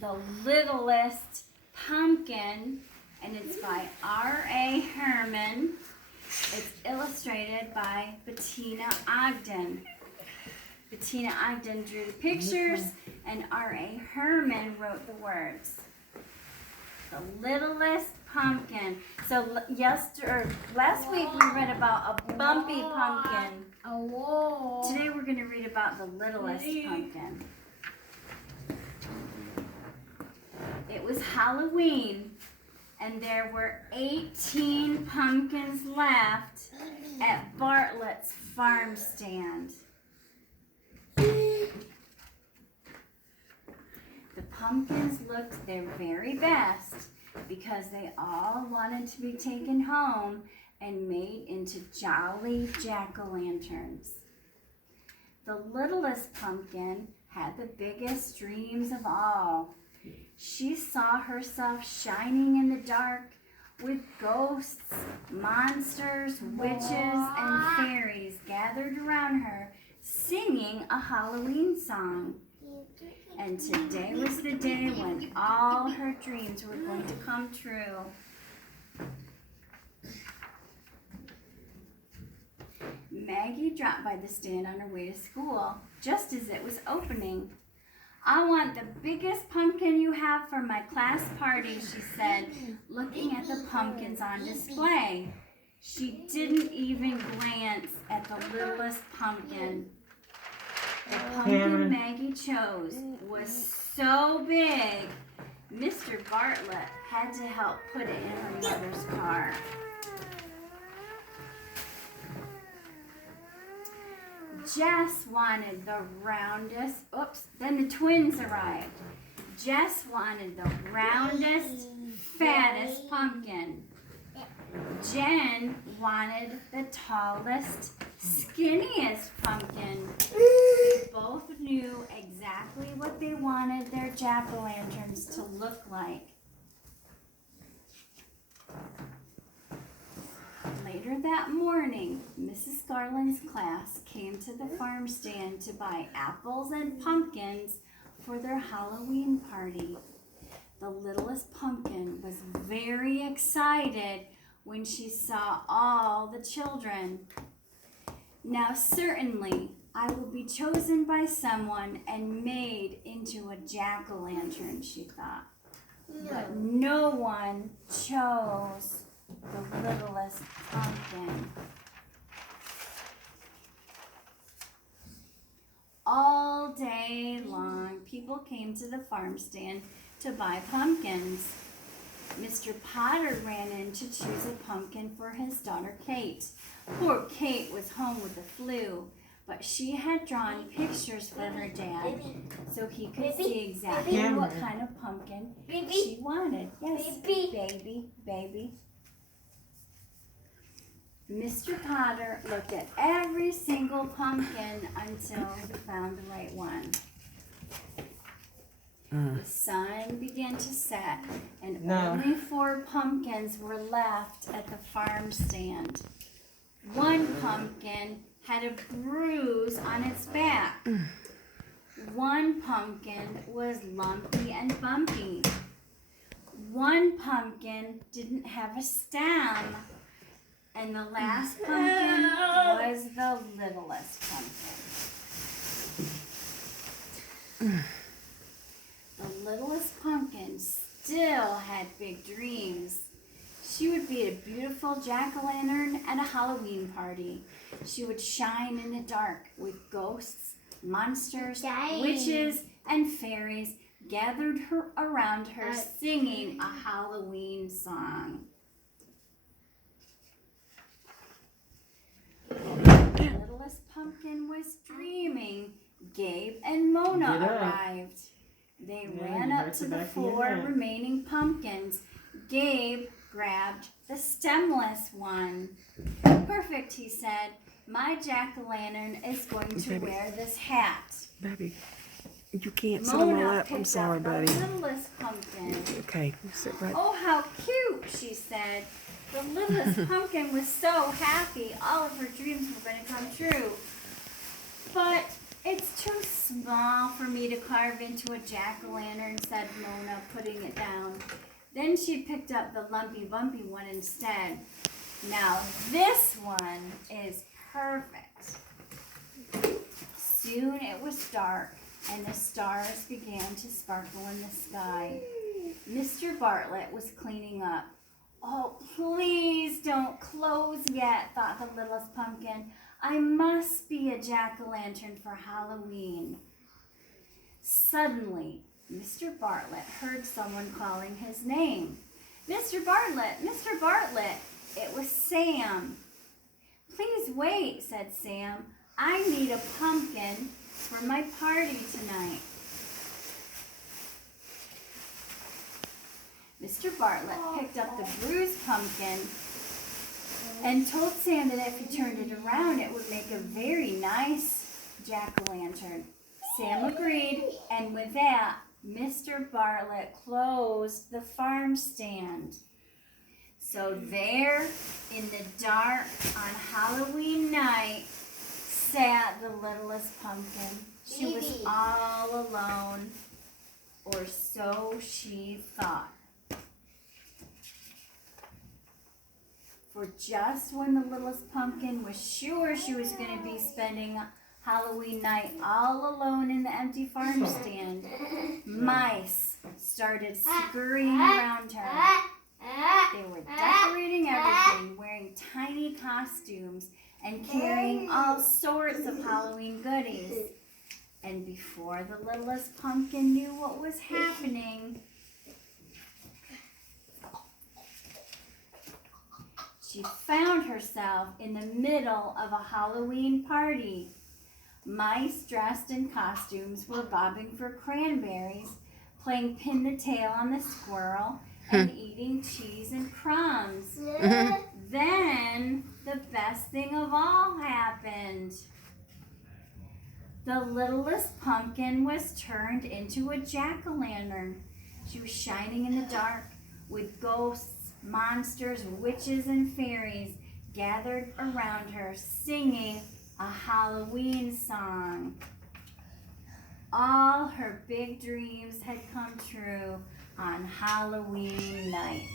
The Littlest Pumpkin, and it's by R.A. Herman. It's illustrated by Bettina Ogden. Bettina Ogden drew the pictures, and R.A. Herman wrote the words. The Littlest Pumpkin. So last week we read about a bumpy pumpkin. Today we're going to read about the littlest pumpkin. It was Halloween, and there were 18 pumpkins left at Bartlett's farm stand. The pumpkins looked their very best because they all wanted to be taken home and made into jolly jack-o'-lanterns. The littlest pumpkin had the biggest dreams of all. She saw herself shining in the dark with ghosts, monsters, witches, and fairies gathered around her, singing a Halloween song. And today was the day when all her dreams were going to come true. Maggie dropped by the stand on her way to school, just as it was opening. "I want the biggest pumpkin you have for my class party," she said, looking at the pumpkins on display. She didn't even glance at the littlest pumpkin. The pumpkin Maggie chose was so big, Mr. Bartlett had to help put it in her mother's car. Jess wanted the roundest, then the twins arrived. Jess wanted the roundest, fattest pumpkin. Jen wanted the tallest, skinniest pumpkin. They both knew exactly what they wanted their jack-o'-lanterns to look like. Later that morning, Mrs. Garland's class came to the farm stand to buy apples and pumpkins for their Halloween party. The littlest pumpkin was very excited when she saw all the children. "Now certainly I will be chosen by someone and made into a jack-o'-lantern," she thought. But no one chose the littlest pumpkin. All day long, people came to the farm stand to buy pumpkins. Mr. Potter ran in to choose a pumpkin for his daughter Kate. Poor Kate was home with the flu, but she had drawn pictures for her dad so he could see exactly what kind of pumpkin she wanted. Yes, baby. Mr. Potter looked at every single pumpkin until he found the right one. The sun began to set, and only 4 pumpkins were left at the farm stand. One pumpkin had a bruise on its back. One pumpkin was lumpy and bumpy. One pumpkin didn't have a stem. And the last pumpkin was the littlest pumpkin. The littlest pumpkin still had big dreams. She would be a beautiful jack-o'-lantern at a Halloween party. She would shine in the dark with ghosts, monsters, witches, and fairies gathered around her singing a Halloween song. The littlest pumpkin was dreaming. Gabe and Mona arrived. They ran up to the 4 remaining pumpkins. Gabe grabbed the stemless one. "Perfect," he said. "My jack-o'-lantern is going to wear this hat." Baby, you can't sit on my lap. I'm sorry, buddy. The littlest pumpkin. Okay, you sit right. "Oh, how cute," she said. The littlest pumpkin was so happy all of her dreams were going to come true. But It's too small for me to carve into a jack-o'-lantern, said Mona, putting it down. Then she picked up the lumpy bumpy one instead. Now this one is perfect. Soon it was dark, and the stars began to sparkle in the sky. Mr. Bartlett was cleaning up. Oh, please don't close yet, thought the littlest pumpkin. I must be a jack-o'-lantern for Halloween. Suddenly, Mr. Bartlett heard someone calling his name. Mr. Bartlett, Mr. Bartlett. It was Sam. Please wait, said Sam. I need a pumpkin for my party tonight. Mr. Bartlett picked up the bruised pumpkin and told Sam that if he turned it around, it would make a very nice jack-o'-lantern. Sam agreed, and with that, Mr. Bartlett closed the farm stand. So there, in the dark on Halloween night, sat the littlest pumpkin. She was all alone, or so she thought. For just when the littlest pumpkin was sure she was going to be spending Halloween night all alone in the empty farm stand, mice started scurrying around her. They were decorating everything, wearing tiny costumes, and carrying all sorts of Halloween goodies. And before the littlest pumpkin knew what was happening, she found herself in the middle of a Halloween party. Mice dressed in costumes were bobbing for cranberries, playing pin the tail on the squirrel, and eating cheese and crumbs. Then the best thing of all happened. The littlest pumpkin was turned into a jack-o'-lantern. She was shining in the dark with ghosts, monsters, witches, and fairies gathered around her, singing a Halloween song. All her big dreams had come true on Halloween night.